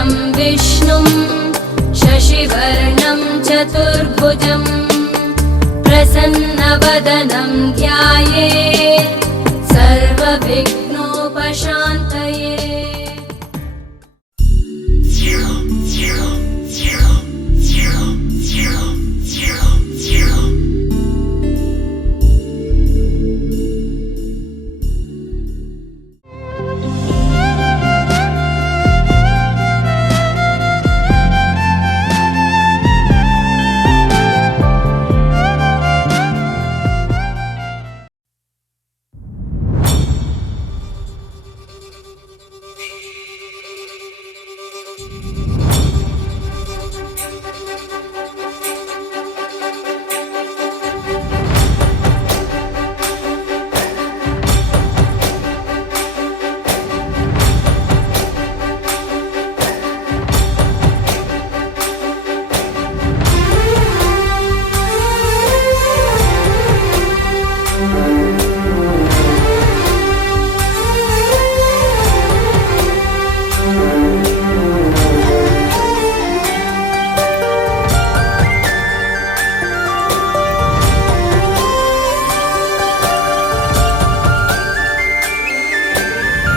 शुक्लाम्बरधरं विष्णुं शशिवर्णं चतुर्भुजं प्रसन्नवदनं ध्यायेत् सर्वविघ्नोपशान्तये।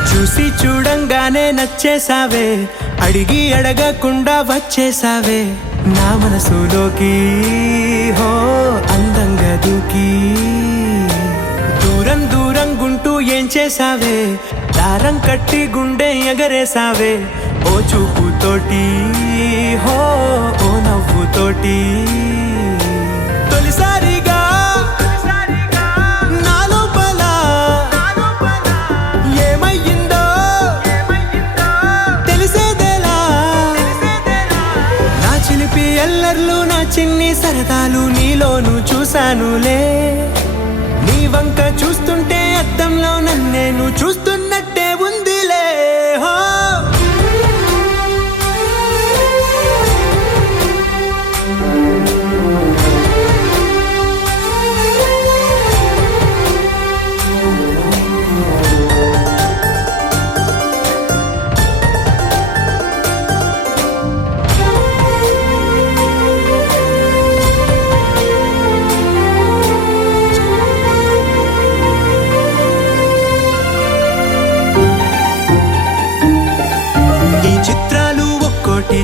చూసి చూడంగానే నచ్చేసావే, అడిగి అడగకుండా వచ్చేసావే నా మనసులోకి, హో అందంగా దూకి. దూరం దూరం గుంటూ ఏం చేసావే, దారం కట్టి గుండె ఎగరేసావే ఓ చూపుతోటి, హో ఓ నవ్వుతోటి. తొలిసారిగా ఎల్లర్లు నా చిన్ని సరదాలు నీలోను చూశానులే. నీ వంక చూస్తుంటే అద్దంలో నన్నేను చూస్తున్నట్టే ఉందిలే. హో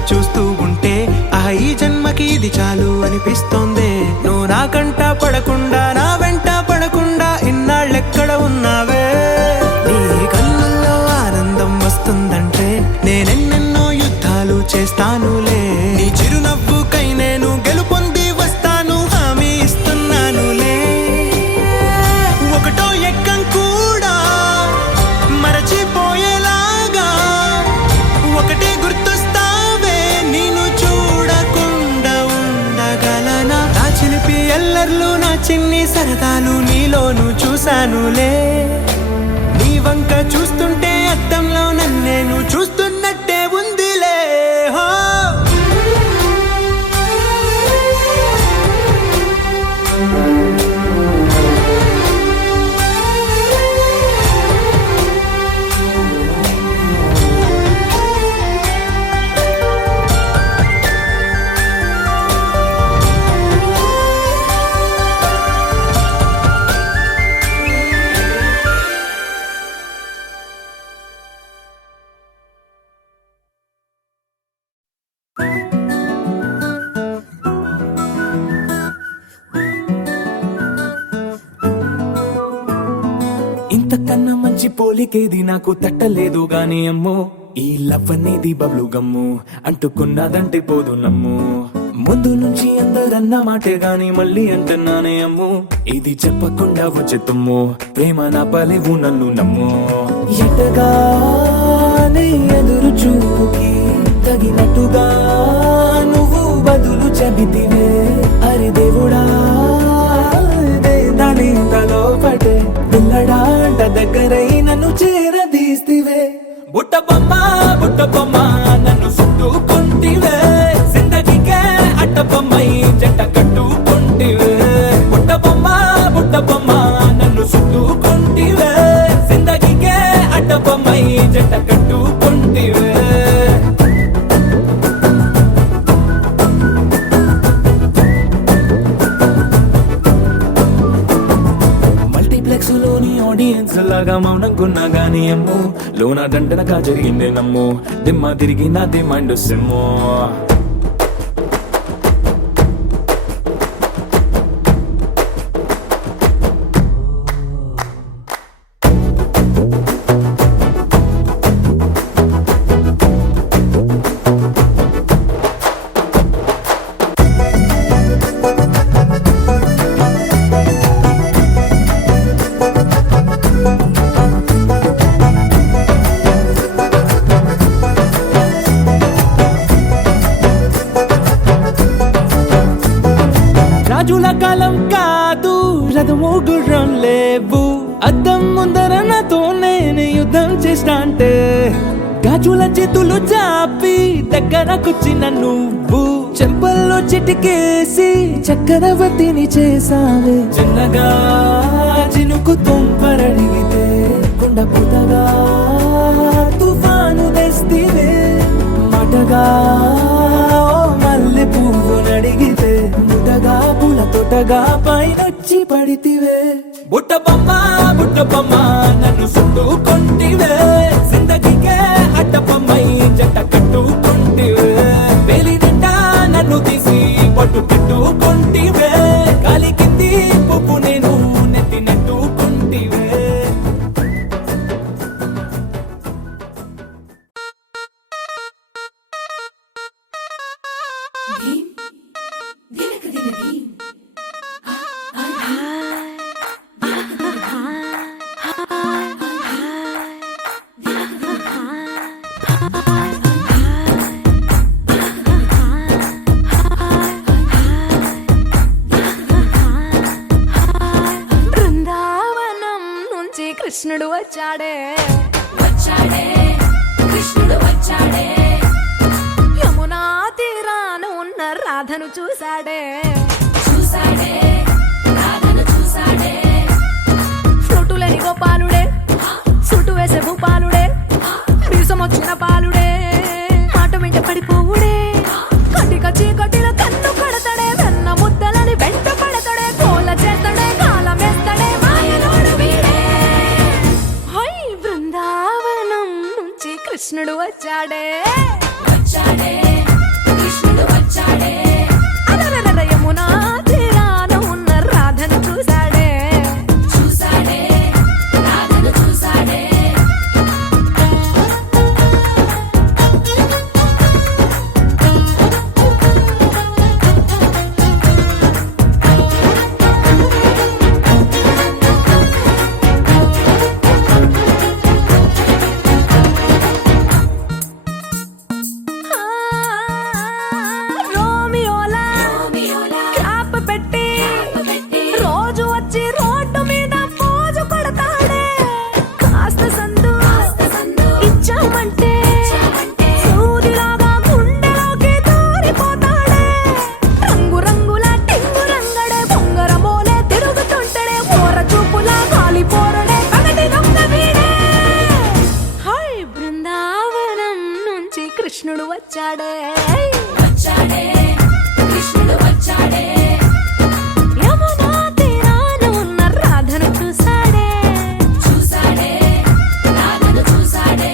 చూస్తూ ఉంటే ఈ జన్మకి ఇది చాలు అనిపిస్తోంది. నువ్వు నా కంట పడకుండా, నా వెంట పడకుండా ఇన్నాళ్ళెక్కడ ఉన్నావే. నీ కళ్ళల్లో ఆనందం వస్తుందంటే నేనెన్నెన్నో యుద్ధాలు చేస్తానులే. నీ చిరునవ్వుకై నేను గెలుపొంది వస్తాను, హామీ ఇస్తున్నానులే. ఒకటో ఎక్కం కూడా మరచిపోయేలాగా ఒకటే గుర్తు ఎల్లర్లు నా చిన్ని సరదాలు నీలోను చూశానులే. నీ వంక చూస్తుంటే అద్దంలో నన్నేను చూస్తున్నట్టే ఉందిలే. హో ఇంతకన్నా మంచి పోలికేది నాకు తట్టలేదు గాని అమ్మో, ఈ లవ్ అనేది బబ్లు గమ్ము అంటుకున్నదంటే పోదు నమ్ము. ముందు నుంచి అందరన్న మాటే గాని మళ్ళీ అంటున్నానే అమ్ము, ఇది చెప్పకుండా వచ్చేతుమ్ము ప్రేమ నా పలేవు నన్ను నమ్ము. ఎటగానే ఎదురు చూకి తగినట్టుగా నువ్వు బదులు చెబితివే. అరి దేవుడా దాని తలో పడే పిల్లడాంట దగ్గరై నన్ను చేరదీస్తివే. బుట్ట బొమ్మ బుట్ట బొమ్మ నన్ను చుట్టుకుంటివే, జిందగీకే అట్ట బొమ్మై జంట కట్టుకుంటివే. బుట్ట బొమ్మ బుట్ట బొమ్మ నన్ను చుట్టుకుంటివే, జిందగీకే అట్ట బొమ్మై జంట కట్టుకుంటివే. ఆడియన్స్ లాగా మౌనంకున్నా గానీ అమ్ము లోన దండనగా జరిగింది నమ్ము దిమ్మ తిరిగి నాది మైండ్ సిమ్ము రాజుల కాలం కాదు రథము గుర్రం లేవు అద్దం ముందర నాతో నేను యుద్ధం చేస్తా అంటే గాజుల చేతులు చాపి దగ్గరకొచ్చిన నువ్వు చెంపల్లో చిటికేసి చక్రవర్తిని చేసావే చిన్నగా చినుకు తుంపరడిగితే కుండ పుతగా తుఫాను తెస్తివే మాటగా మల్లె పువ్వు నడిగితే ముటగా పుల తొటగా పైనొచ్చి పడితివే బుట్ట బొమ్మ నన్ను చుట్టుకొంటివే జిందగీకే అడ్డపమ్మై జంట కట్టుకొంటివే వేలి నిండా నన్ను తీసి పట్టు పెట్టుకొంటివే గాలి కింది పువ్వు నేను నెత్తి నెట్టుకొంటివే బృందావనం నుంచి కృష్ణుడు వచ్చాడే వచ్చాడే కృష్ణుడు వచ్చాడే యమునా తీరాన ఉన్న రాధను చూశాడే చూసాడే రాధను చూసాడే ఫ్లూటులేని గోపాలుడే సుటు వేసే భూపాలుడే వీసమొచ్చిన పాలుడే మాట వెంట పడిపోవుడే కటిక చీకటిలో కన్ను కడతాడే వెన్న ముద్దలని వెంట పడతాడే కోల చేతడే కాలమేస్తాడే మాయలోడు వీడే హై బృందావనం నుంచి కృష్ణుడు వచ్చాడే వచ్చాడే కృష్ణుడు వచ్చాడే అలరలర యమునా తీరాన ఉన్న రాధను చూశాడే చూసాడే రాధను చూసాడే ఆ, రోమియోలా రోమియోలా క్యాప్ పెట్టి పెట్టి రోజు వచ్చి రోడ్డు మీద పోజు కొడతాడే కాస్త సందు ఇచ్చామంటే సూదిలాగా గుండెలోకి దూరిపోతాడే రంగు రంగుల టింగు రంగడే బొంగరమోలే తిరుగుతుంటాడే ఓర చూపులా గాలి పోరడే పగటి దొంగ వీడే హై బృందావనం నుంచి కృష్ణుడు వచ్చాడే వచ్చాడే కృష్ణుడు వచ్చాడే యమునా తీరాన ఉన్న రాధను చూశాడే చూసాడే రాధను చూసాడే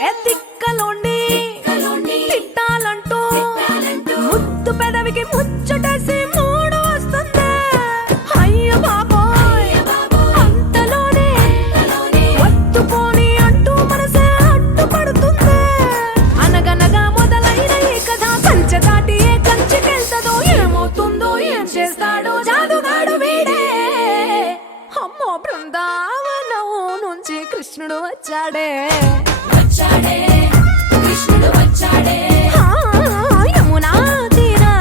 ఏ తిక్కలోండి తిట్టాలంటూ ముద్దు పెదవికి ముచ్చటేసి మూడు వస్తుంది అయ్య బాబోయ్ అంతలోనే వత్తుకోని అంటూ మనసే అడ్డుపడుతుంది అనగనగా మొదలైన ఈ కథ కంచె దాటి ఏ కంచెకెళ్తదో ఏమవుతుందో ఏం చేస్తాడో జాదుగాడు వీడే అమ్మో బృందావనం నుంచి కృష్ణుడు వచ్చాడే వచ్చాడే కృష్ణుడు వచ్చాడే యమునా తీరా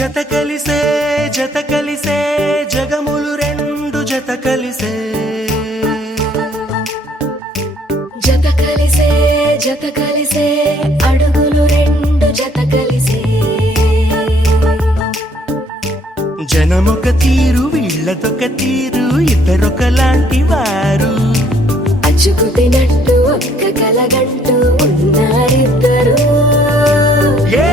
జత కలిసే జగములు రెండు జత కలిసే జత కలిసే అడుగులు రెండు జత కలిసే జనమొక తీరు వీళ్ళదొక తీరు ఇద్దరొకలాంటి వారు అచ్చుకు తినట్టు ఒక్క కలగంటూ ఉన్నారిద్దరు ఏ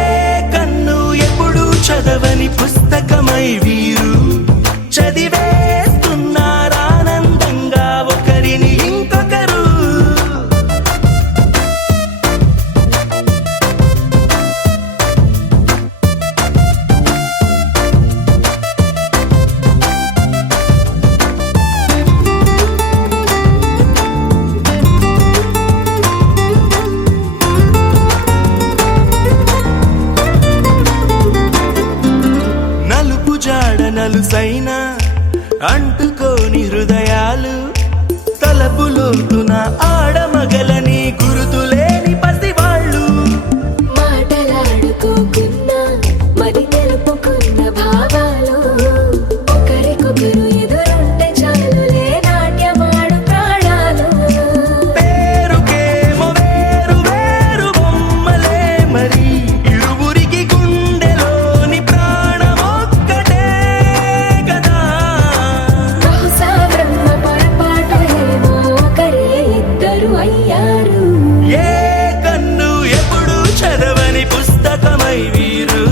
కన్ను ఎప్పుడు చదవని పుస్తకమై వీరు చదివేస్తున్నారానందంగా ఒకరిని ఇంకొకరు నలుపు జాడ నలుసైన అంటుకోని హృదయాలు తలపులోతున ఆడమగలని గురుతులేని పసివాళ్ళు మాటలాడుకోకున్నా మరి తెలుపుకున్న భావాలు ఒకరికొకరు ఎదురుంటే చాలులే నాట్యమాడు ప్రాణాలు పేరుకేమో వేరు వేరు బొమ్మలే మరి ఇరువురికి గుండెలోని ప్రాణమొక్కటే కదా బహుశా బ్రహ్మ పొరపాటు ఏమో ఒకరే ఇద్దరు అయ్యారు ఏ కన్ను ఎప్పుడు చదవని పుస్తకమై వీరు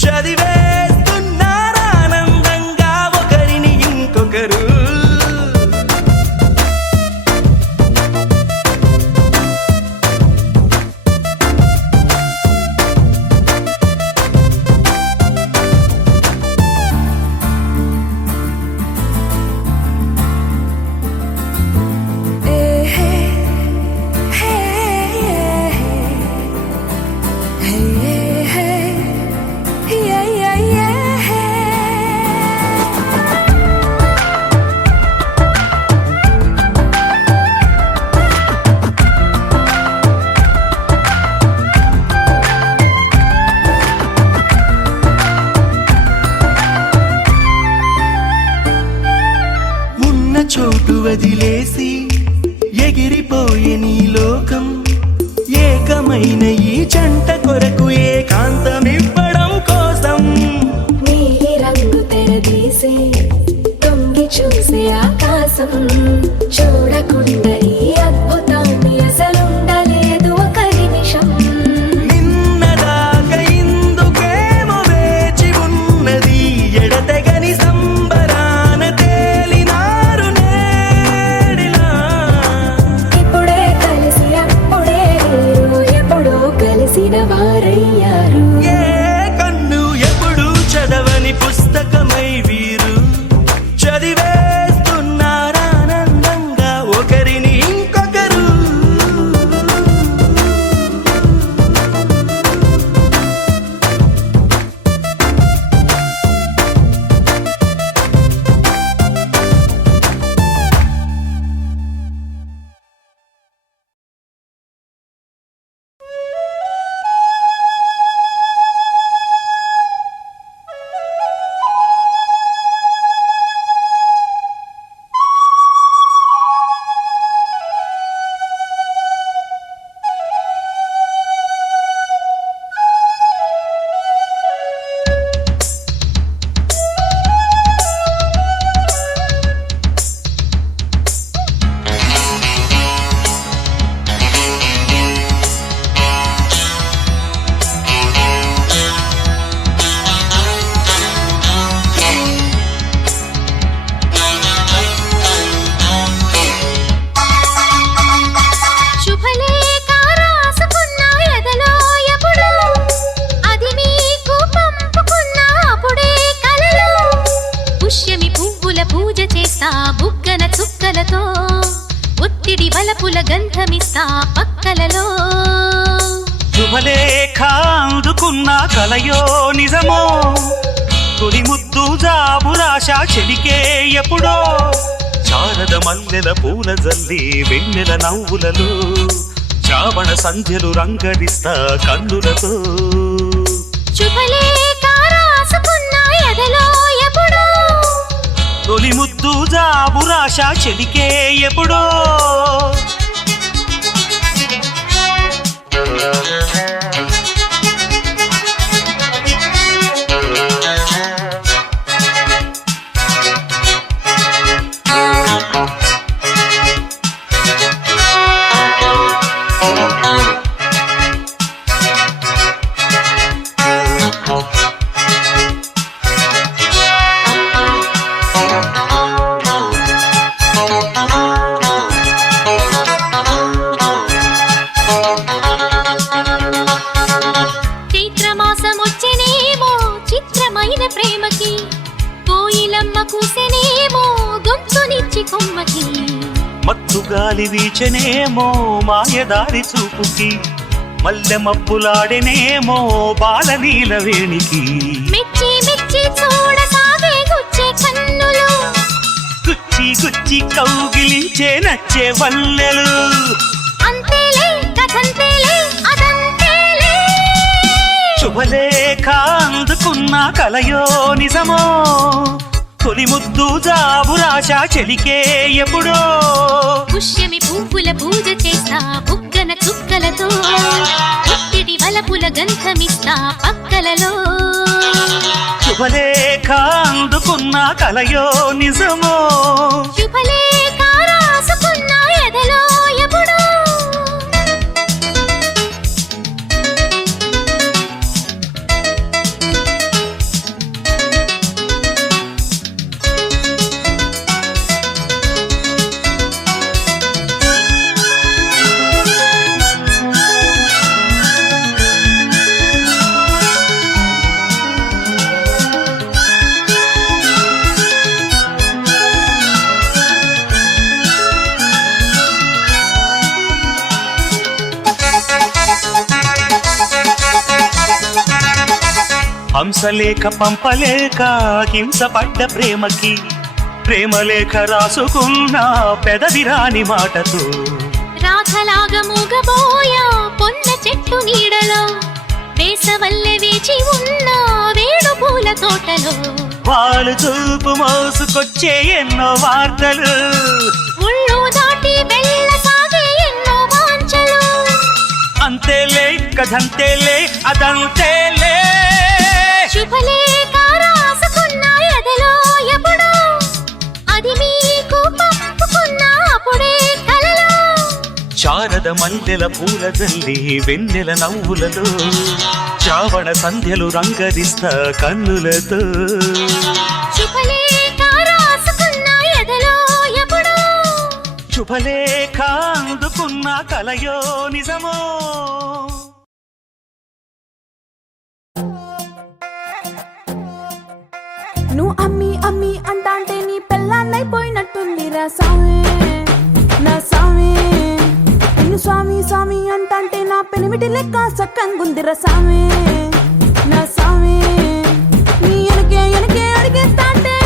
చదివేస్తున్నారానందంగా ఒకరిని ఇంకొకరు ఉన్న చోటు వదిలేసి ఎగిరిపోయే నీ లోకం ఏకమైన ఈ జంట కొరకు ఏకాంతమివ్వడం కోసం నీలి రంగు తెరదీసి తొంగి చూసే ఆకాశం చూడకుండా ఈ అద్భుతాన్ని అసలుండలేదు ఒక నిమిషం నిన్నదాకా ఇందుకేమో వేచి ఉన్నది ఎడతెగని సంబరాన తేలినారు నేడిలా ఇప్పుడే కలిసి అప్పుడే వీరు ఎప్పుడో కలిసిన వారయ్యారు ఏ కన్ను ఎప్పుడు చదవని పుస్తకమై వీరు చదివేస్తున్నారానందంగా ఒకరిని ఇంకొకరు శుభలేఖ రాసుకున్న ఎదలో ఎప్పుడు అది మీకు పంపుకున్న అప్పుడే కలలో పుష్యమి పువ్వుల పూజ చేస్తా బుగ్గన చుక్కలతో ఒత్తిడి వలపుల గంధమిస్తా పక్కలలో శుభలేఖ అందుకున్న కలయో నిజమో తొలి ముద్దు జాబురాశ చెలికే ఎప్పుడో శారద మల్లెల పూల జల్లి వెన్నెల నవ్వులలో శ్రావణ సంధ్యలు రంగరిస్తా కన్నులతో శుభలేఖ రాసు తొలి ముద్దు జాబురాశ చెలికే ఎప్పుడో చైత్రమాసమొచ్చెనేమో చిత్రమైన ప్రేమకి కోయిలమ్మ కూసెనేమో గొంతునిచ్చి కొమ్మకి మత్తు గాలి వీచనేమో మాయదారి చూపుకి మల్లె మబ్బులాడెనేమో బాలనీల వేణికి మెచ్చి మెచ్చి చూడసాగే గుచ్చే కన్నులు గుచ్చి గుచ్చి కౌగిలించే నచ్చే వల్లెలు అంతేలే కథంతేలే అదంతేలే శుభలేఖ అందుకున్న కలయో నిజమో తొలి ముద్దు జాబురాశ చెలికే ఎప్పుడో పుష్యమి పువ్వుల పూజ చేస్తా బుగ్గన చుక్కలతో పుట్టిడి వలపుల గంధమిస్తా పక్కలలో శుభలేఖ అందుకున్న కలయో నిజమో శుభలేఖ రాసుకున్న ఎదలో ఎప్పుడో హంసలేఖ పంపలేక హింసపడ్డ ప్రేమకి ప్రేమలేఖ రాసుకున్న పెదవిరాని మాటతో రాధలాగా మూగబోయా పొన్న చెట్టు నీడలో వేసవల్లె వేచి ఉన్న వేణు పూల తోటలో వాళ్ళు చూపు మోసుకొచ్చే ఎన్నో వార్తలు ఉళ్ళు దాటి వెళ్ళసాగే ఎన్నో వాంఛలు అంతేలే కథంతేలే అదంతేలే శుభలేఖ రాసుకున్న ఎదలో ఎప్పుడో అది మీకు పంపుకున్న అప్పుడే కలలో శారద మల్లెల పూల జల్లి వెన్నెల నవ్వులతో శ్రావణ సంధ్యలు రంగరిస్తా కన్నులతో శుభలేఖ రాసుకున్న ఎదలో ఎప్పుడో శుభలేఖ అందుకున్న కలయో నిజమో నువ్వు అమ్మి అమ్మి అంటాంటే నీ పెళ్ళాన్నైపోయినట్టుందిరా సామి నా సామి నిన్ను స్వామి స్వామి అంటాంటే నా పెనిమిటి లెక్క సక్కంగుందిరా సామి నా సామి నీ ఎనకే ఎనకే అడిగేస్తాంటే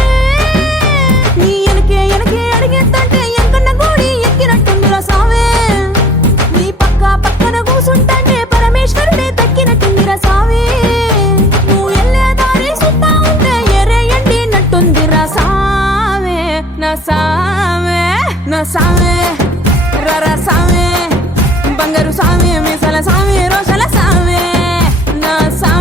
నీ ఎనకే ఎనకే అడిగేస్తాంటే ఎంకన్న గోడి ఎక్కినట్టుందిరా సామి నీ పక్క పక్కన కూసుంటాంటే పరమేశ్వరుడే దక్కినట్టుందిరా సామి నువ్వు ఎల్లే దారి సుత్తా ఉంటే ఎర్రయ్యండినట్టుందిరా సామి నా సామి నా సామి రరా సామి బంగారు సామి మీసల సామి రోషల సామి నా సామి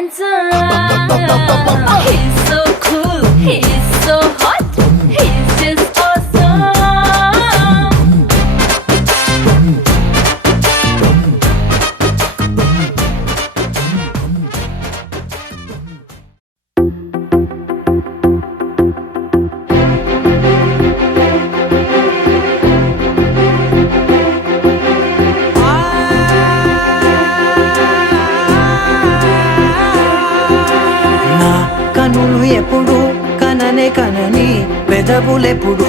handsome. He's so cool, he's so hot, he's just awesome. నా కనులు ఎప్పుడు కననే కనని పెదవులెప్పుడు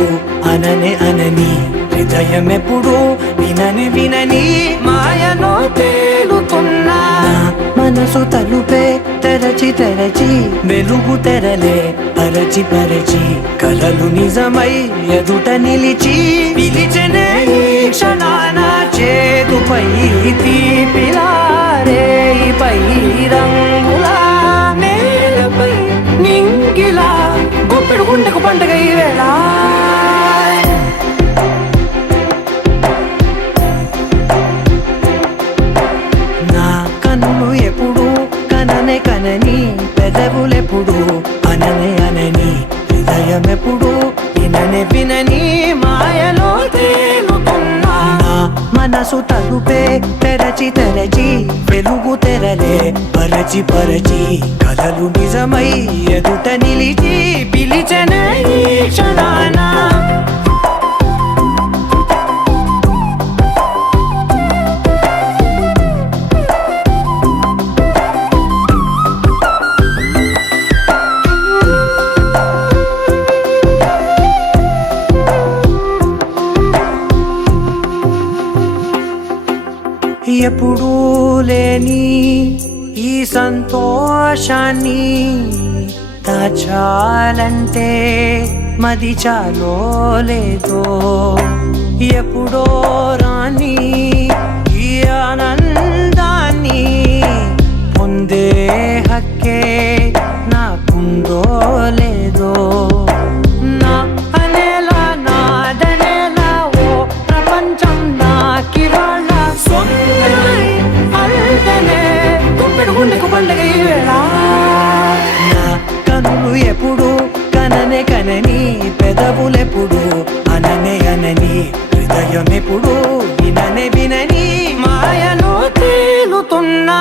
అననే అనని హృదయం ఎప్పుడు వినని వినని మాయలో తేలుతున్నా మనసు తలుపే తెరచి తెరచి వెలుగు తెరలే పరచి పరచి కలలు నిజమై ఎదుట నిలిచి పిలిచనే ఈ క్షణాన చేతుపై తీపిలారే పై రంగులా నేలపై నింగిలా గుప్పెడు గుండెకు పండగ ఈ వేళ నా కన్నులు ఎప్పుడు కననే కనని పెదవులెప్పుడు అననే అనని హృదయం ఎప్పుడు విననే వినని మాయలో తేలుతున్నా నా మనసు తలుపే తెరచి తెరచి వెలుగు తెరలే పరచి పరచి కలలు నిజమై ఎదుట నిలిచి పిలిచనే ఈ క్షణాన ఎప్పుడూ లేని ఈ సంతోషాన్ని దాచాలంటే మది చాలో లేదో ఎప్పుడో రాని ఈ ఆనందాన్ని పొందే హక్కే నాకుందో లేదో నా అనేలా నాదనేలా ఓ ప్రపంచం నాకివాళ్ళ సొంతమై అల్దనే గుప్పెడు గుండెకు పండగ ఈ వేళ నా కనులు ఎప్పుడు కననే కనని పెదవులెప్పుడు అననే అనని హృదయం ఎప్పుడు విననే వినని మాయలో తేలుతున్నా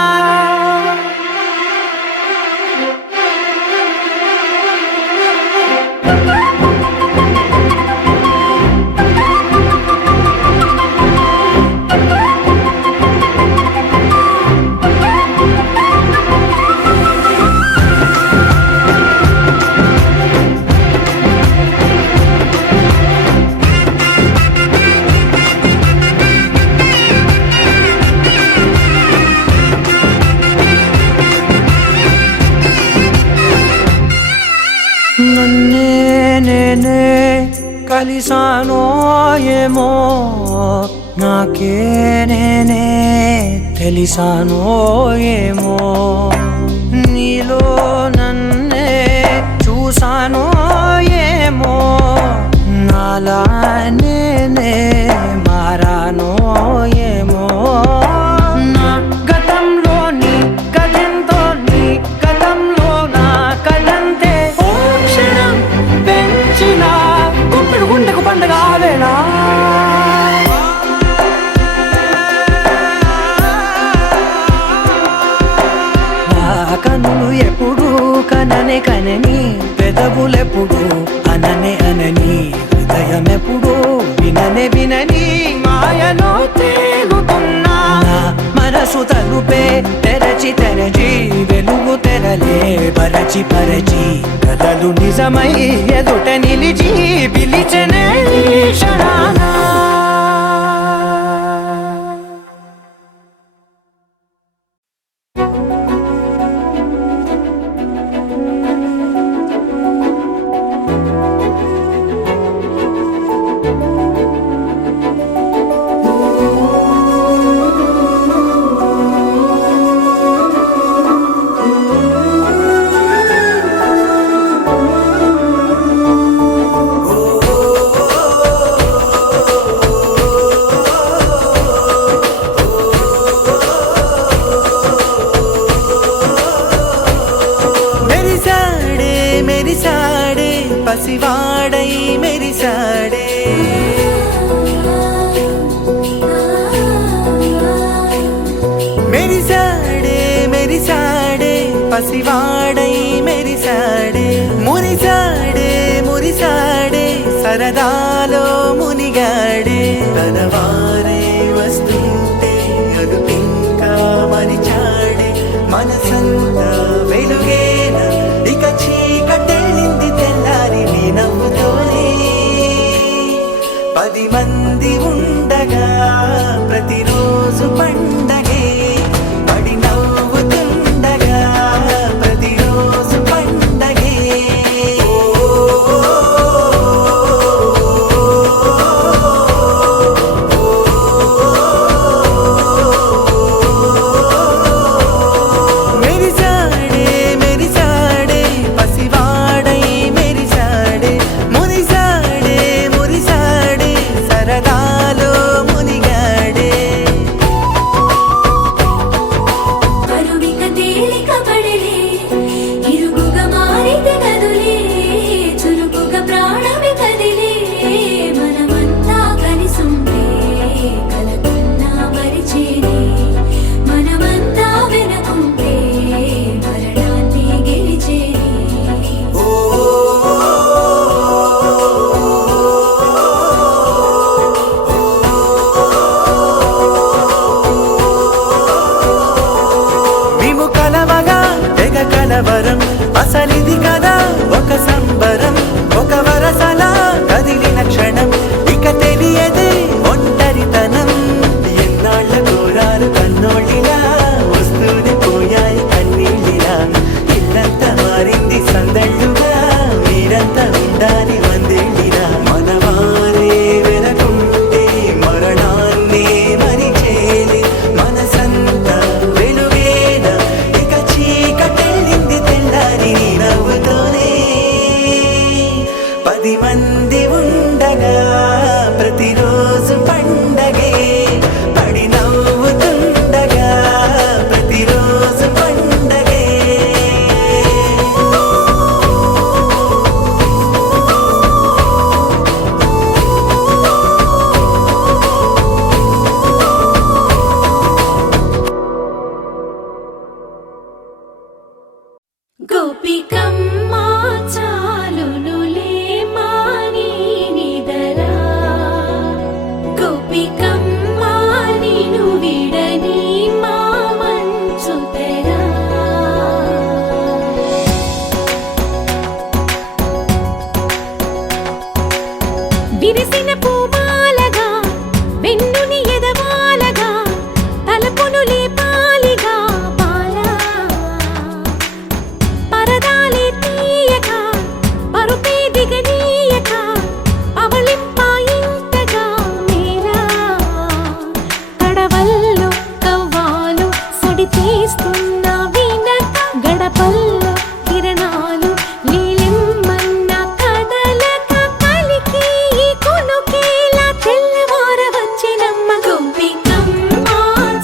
నన్నే నేనే కలిసానో ఏమో నాకే నేనే తెలిసానో ఏమో నీలో నన్నే చూసానో ఏమో నాలా నేనే మారానో ఏమో నా గతంలోని గతంతో నీ గతంలో నా కదంతే ఓ క్షణం పెంచిన గుప్పెడు గుండెకు పండగ వేళ కనులు ఎప్పుడు కననే కనని పెదవులెప్పుడు అననే అనని హృదయం ఎప్పుడు విననే వినని మాయలో తేలుతున్నా మనసు తలుపే తెరచి తెరచి వెలుగు తెరలే పరచి పరచి కలలు నిజమై ఎదుట నిలిచి పిలిచనే ఈ క్షణాన పసివాడై మెరిసాడే మెరిసాడే మెరిసాడే పసివాడై మెరిసాడే మురిసాడే మురిసాడే సరదాలో మునిగాడే తనవారే వస్తుంటే అదుపింకా మరిచాడే మనసంతా వెలుగేన ఇక చీకటెళ్ళింది తెల్లారి నీ నవ్వుతోనే 10 మంది ఉండగా ప్రతిరోజు పండగే పడి నవ్వుతుండగా ప్రతిరోజు పండగే మెరిసాడే మెరిసాడే పసివాడై మెరిసాడే మురిసాడే మురిసాడే సరదాలో మునిగాడే కరువిక తేలిక పడలే ఇరుగుగా మారితే కదులే చురుకుగా ప్రాణమి కదిలే మనమంతా కలిసుంటే కలకన్నా మరిచేనే మనమంతా వెనకుంటే మరణాన్ని గెలిచేనే మేము కలవగా తెగ కలవరం అసలిది కదా ఒక సంబరం ఒక వరసలా కదిలిన క్షణం ఇక తెలియదే ఒంటరితనం ఎన్నాళ్ళ కోరారు కన్నోళ్ళిలా వస్తూనే పోయాయి కన్నీళ్ళిలా ఇల్లంతా మారింది సందళ్ళుగా మీరంతా ఉండాలి వందేళ్ళిలా మనవారే వెనకుంటే మరణాన్నే మరిచేలి మనసంతా వెలుగేన ఇక చీకటెళ్ళింది తెల్లారి నీ నవ్వుతోనే 10 మంది ఉండగా ప్రతిరోజు పండగే పడి నవ్వుతుండగా ప్రతిరోజు పండగే గోపికమ్మ చాలునులే మాని నిదరా గోపికమ్మ నిను విడని మా మంచు తెరా విరిసిన పూమాలగా వెన్నుని ఎదవాలగా తలపును లేపాలిగా బాలా పరదాలే తీయక పరుపే దిగనీయక అవళింపాయింతగా మేరా కడవల్లో కవ్వాలు సడి చేస్తున్న వీణత గడపల్లో కిరణాలు లీలిమ్మన్న కదలక కలికి ఈ కొనుకేలా తెల్లవార వచ్చినమ్మ గోపికమ్మ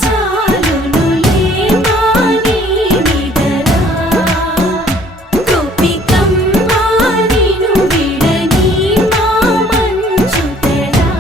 చాలునులే మాని నిదరా గోపికమ్మ నిను విడని మా మంచు తెరా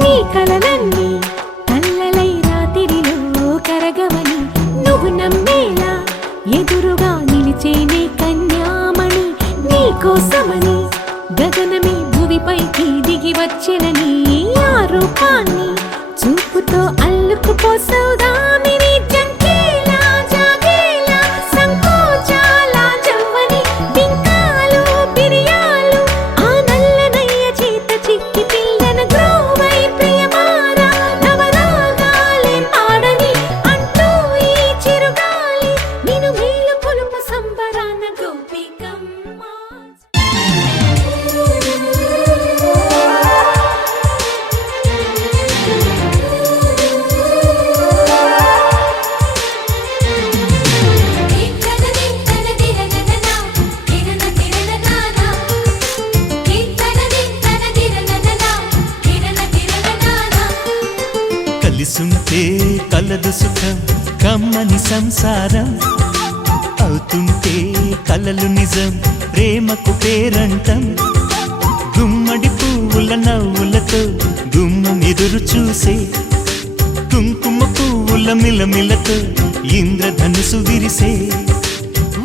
నీ కలలన్నీ కల్లలై రాత్రిలో కరగవని నువ్వు నమ్మేలా ఎదురుగా నిలిచేనే కన్యామణి నీ కోసమని గగనమే భూమిపైకి దిగి వచ్చినని ఆ రూపాన్ని చూపుతో అల్లుకుపోసౌదామిని జంకేలా జాగేలా సంకోచాల జవ్వని బింకాలు బిరియాలు ఆ నల్లనయ్య చేత చిక్కి పిల్లన గ్రోవై ప్రియమారా నవరాగాలే పాడని అంటూ ఈ చిరుగాలి నిన్ను మేలు కొలుపు సంబరాన గోపికమ్మ కలిసుంటే కలదు సుఖం కమ్మని సంసారం అవుతుంటే కలలు నిజం ప్రేమకు పేరంటం గుమ్మడి పువ్వుల నవ్వులతో గుమ్మం ఎదురు చూసే కుంకుమ పువ్వుల మిలమిలతో ఇంద్రధనుసు విరిసే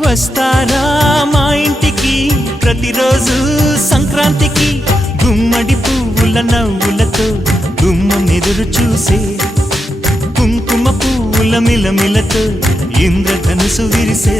వస్తారా మా ఇంటికి ప్రతిరోజు సంక్రాంతికి గుమ్మడి పువ్వుల నవ్వులతో గుమ్మం ఎదురు చూసే కుంకుమ పువ్వుల మిలమిలతో ఇంద్రధనుసు విరిసే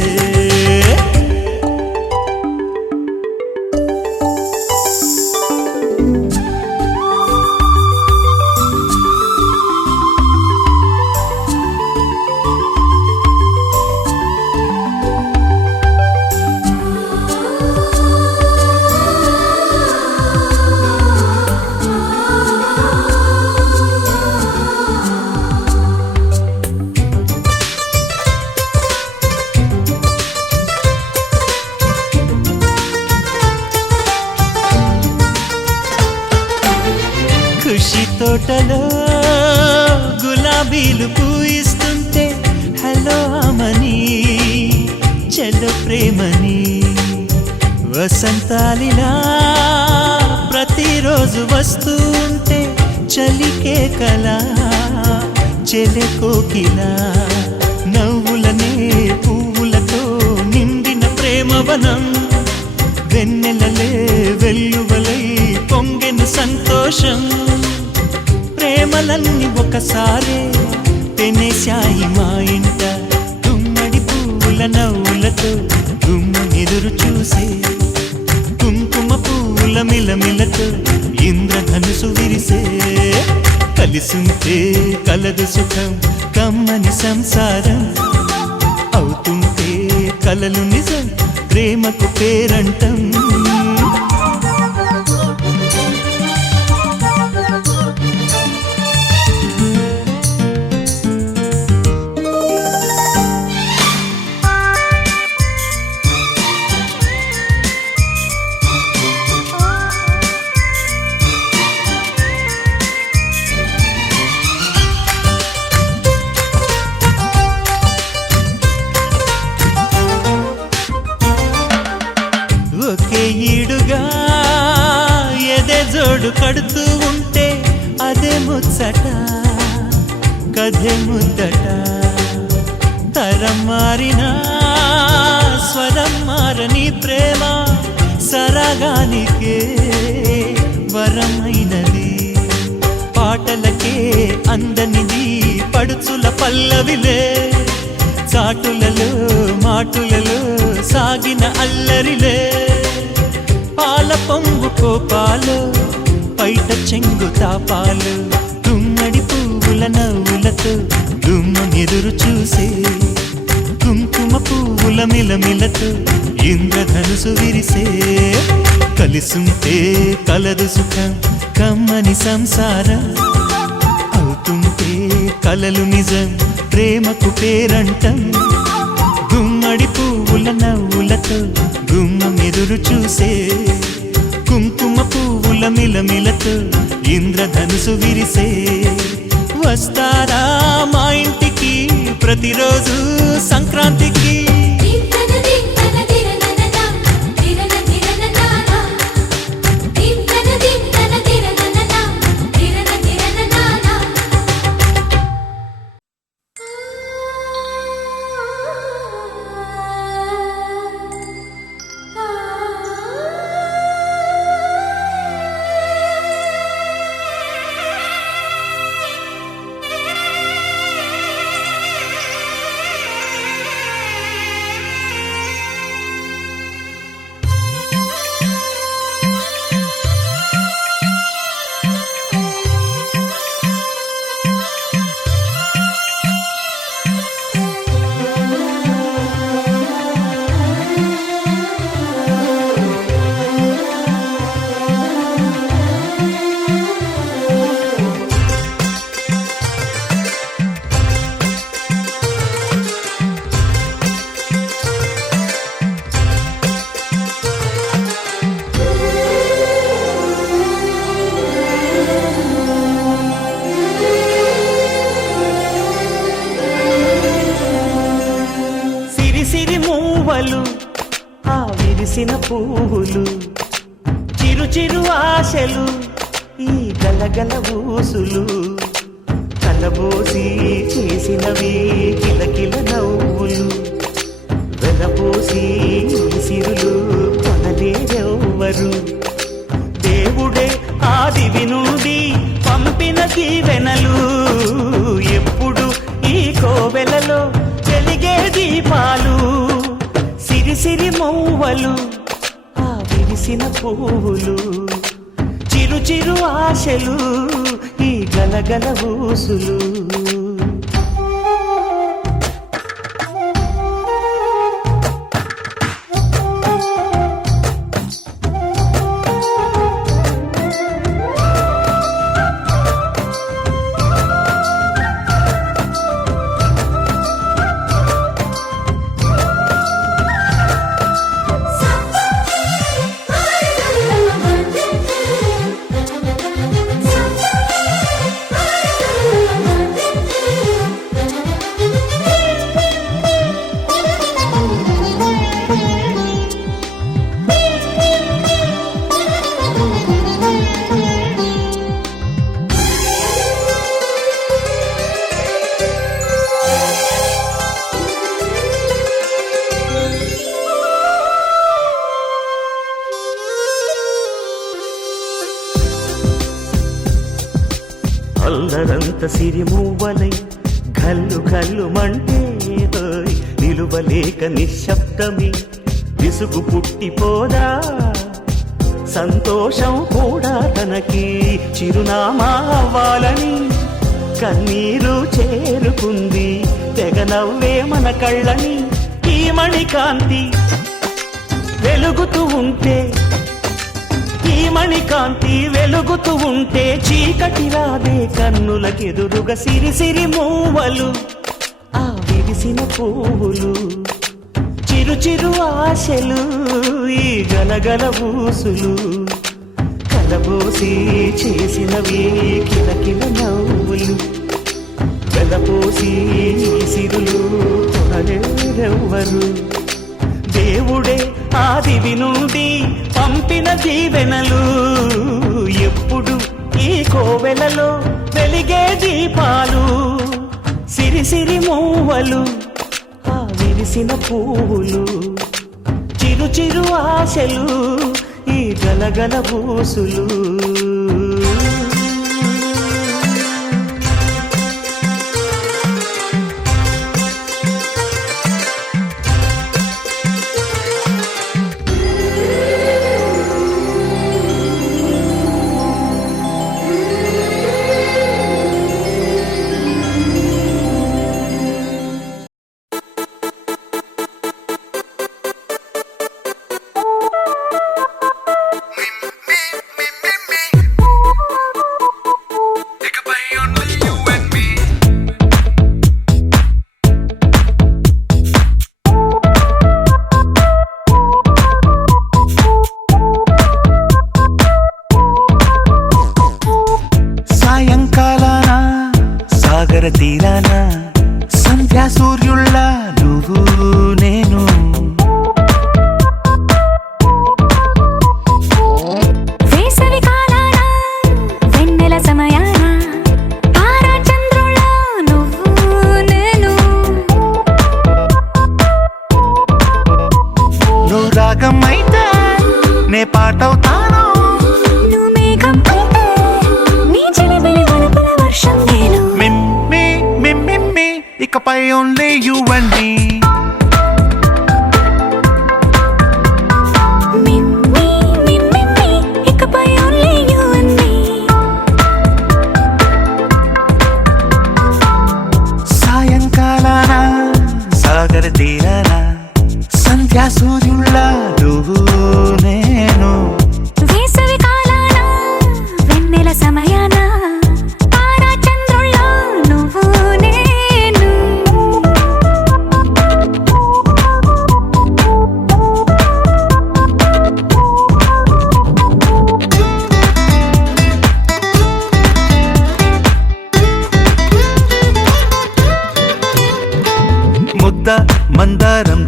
ఖుషి తోటలో గులాబీలు పూయిస్తుంటే హలో అమని చెల్లో ప్రేమని వసంతాలిలా ప్రతిరోజు వస్తూ ఉంటే చలికే కలా చెలె కోకిలా నవ్వులనే పువ్వులతో నిండిన ప్రేమవనం వెన్నెలలే వెల్లువలై పొంగెను సంతోషం ప్రేమలన్నీ ఒకసారే పెనేశాయి మా ఇంట గుమ్మడి పువ్వుల నవ్వులతో గుమ్మం ఎదురు చూసే కుంకుమ పువ్వుల మిలమిలతో ఇంద్రధనుసు విరిసే కలిసుంటే కలదు సుఖం కమ్మని సంసారం అవుతుంటే కలలు నిజం ప్రేమకు పేరంటం ఒకే ఈడుగా ఎదే జోడు కడుతూ ఉంటే అదే ముచ్చట కథే ముద్దట తరం మారినా స్వరం మారని ప్రేమ సరగానికే వరమైనది పాటలకే అందనిది పడుచుల పల్లవిలే చాటులలో మాటులలో సాగిన అల్లరిలే పాల పొంగు కోపాలు పైట చెంగు తాపాలు గుమ్మడి పువ్వుల నవ్వులతో గుమ్మం ఎదురు చూసే కుంకుమ పువ్వుల మిలమిలతో ఇంద్రధనుసు విరిసే కలిసుంటే కలదు సుఖం కమ్మని సంసారం అవుతుంటే కలలు నిజం ప్రేమకు పేరంటం గుమ్మడి పువ్వుల నవ్వులతో గుమ్మం ఎదురు చూసే కుంకుమ పువ్వుల మిలమిలతో ఇంద్రధనుసు విరిసే వస్తారా మా ఇంటికి ప్రతిరోజు సంక్రాంతికి దింతన దింతన తిరనననా తిరన తిరననానా దింతన దింతన తిరనననా తిరన తిరననానా విరిసిన పువ్వులు చిరు చిరు ఆశలు ఈ గలగల ఊసులు కలబోసి చేసినవి కిలకిల నవ్వులు వెలబోసి సిరులు కొనలేరెవ్వరు దేవుడే ఆదివి నుండి పంపిన దీవెనలు ఎప్పుడు ఈ కోవెలలో వెలిగే దీపాలు సిరి సిరి మౌవలు ఆ విరిసిన పువ్వులు చిరు చిరు ఆశలు ఈ గలగల ఊసులు అల్లరంత సిరిమూవలై గల్లు గల్లు మంటే నిలువలేక నిశ్శబ్దమి విసుగు పుట్టిపోదా సంతోషం కూడా తనకి చిరునామా అవ్వాలని కన్నీరు చేరుకుంది తెగ నవ్వే మన కళ్ళని ఈ మణికాంతి వెలుగుతూ ఉంటే ఈ మణికాంతి వెలుగుతూ ఉంటే చీకటి రాదే కన్నులకెదురుగా సిరి సిరి మూవలు ఆ విరిసిన పువ్వులు చిరు చిరు ఆశలు ఈ గలగల ఊసులు కలబోసి చేసినవి కిలకిల నవ్వులు వెలపోసి సిరులు కొనలేరెవ్వరు దేవుడే ఆదివి నుండి పంపిన దీవెనలు ఎప్పుడు ఈ కోవెలలో వెలిగే దీపాలు సిరి సిరి మూవలు ఆ విరిసిన పువ్వులు చిరు చిరు ఆశలు ఈ గలగల ఊసులు తీరాన సంధ్యా సూర్యుళ్ళ నువ్వు నేను వేసవి కాలాన వెన్నెల సమయాన తారా చంద్రుళ్ళ నువ్వు నేను నువ్వు రాగం అయితే నే పాటవుతాను నువ్వు మేఘం అయితే నీ చిలిబిలి వలపుల వర్షం నేను ఇకపై only you and me ఇకపై only you and me సాయంకాలాన సాగర తీరాన సంధ్యా సూర్యుళ్ళ నువ్వు నేను వేసవి కాలాన వెన్నెల సమయాన తారా చంద్రుళ్ళ నువ్వు నేను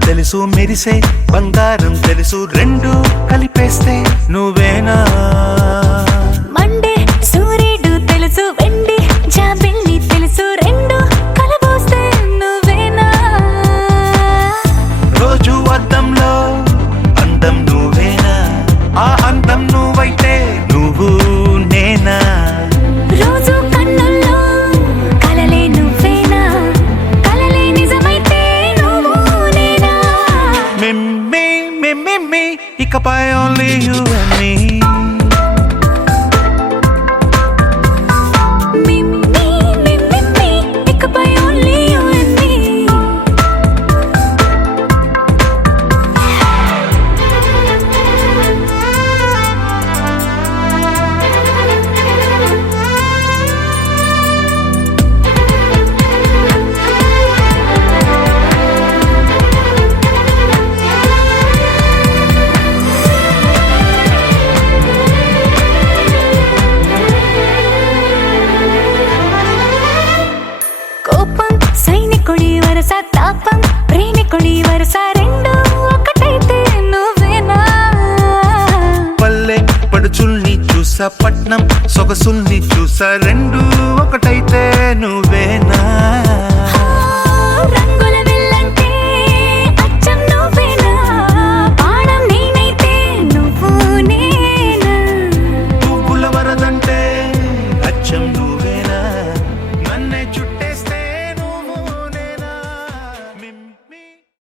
తెలుసు మెరిసే బంగారం తెలుసు రెండు కలిపేస్తే నువ్వేనా మండే సూర్యుడు తెలుసు వెండి జాబిల్లి తెలుసు రెండు కలబోస్తే నువ్వేనా రోజు అద్దంలో అందం నువ్వేనా ఆ అందం నువ్వైతే నువ్వు నేనా రోజు కన్నుల్లో కలలే నువ్వేనా కలలే నిజమైతే నువ్వు నేనా మిమ్మి ఇకపై only you and me మిమ్మి ఇకపై only you and me కోపం సైనికుడి వరస తాపం ప్రేమికుడి వరస రెండు ఒకటైతే నువ్వేనా పల్లె పడుచుల్ని చూసా పట్నం సొగసుల్ని చూసా రెండు ఒకటైతే నువ్వేనా